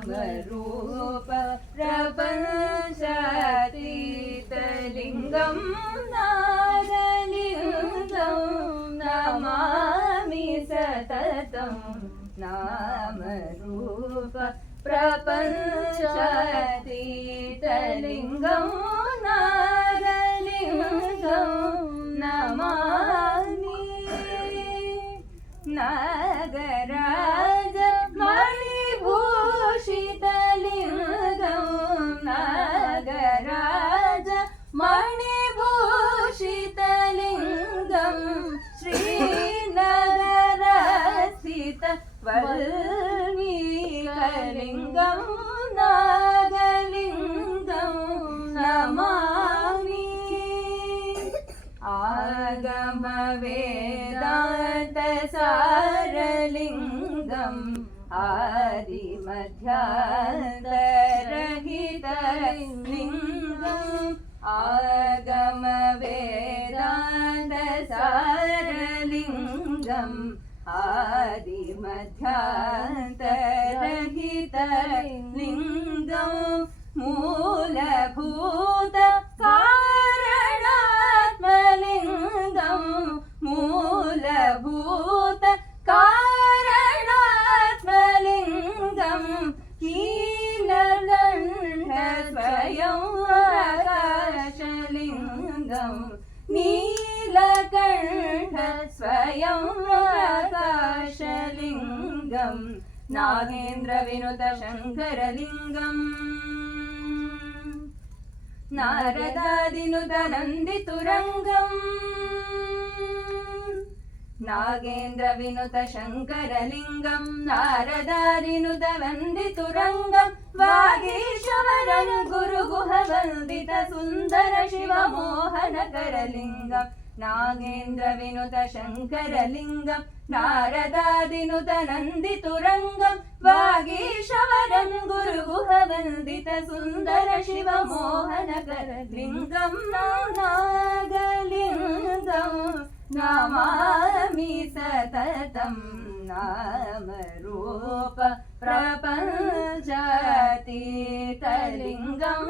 नामरूप प्रपञ्चातीतलिङ्गं नादलिङ्गं नमामि सततं नामरूप प्रपञ्चातीतलिङ्गं नादलिङ्गं नमामि नागराज मणिभूषितलिङ्गं नागराज मणिभूषितलिङ्गं श्रीनगरस्थित वल्मीकलिङ्गं नागलिङ्गं नमामि आगमवेदान्तसारलिङ्गम् आदिमध्यान्तरहितलिङ्गम् आगमवेदान्तसारलिङ्गम् आदिमध्यान्तरहितलिङ्गम् मूलभूत कारणात्मलिङ्गं मूलभूत कारणात्मलिङ्गं नीलकण्ठ स्वयं आकाशलिङ्गं नीलकण्ठ स्वयं आकाशलिङ्गं नागेन्द्रविनुत शङ्करलिङ्गम् नारदादिनुत नन्दितुरङ्गम् नागेन्द्रविनुत शङ्करलिङ्गं नारदादिनुत वन्दितुरङ्गं वागीश्वरं गुरुगुहवन्दित सुन्दर शिवमोहनकरलिङ्गं नागेन्द्रविनुत शङ्करलिङ्गं नारदादिनुत नन्दितुरङ्गं वागीश्वरं गुरुगुहवन्दित सुन्दर शिवमोहनकरलिङ्गं नागलिङ्गं नमामि सततं नामरूप प्रपञ्चातीतलिङ्गं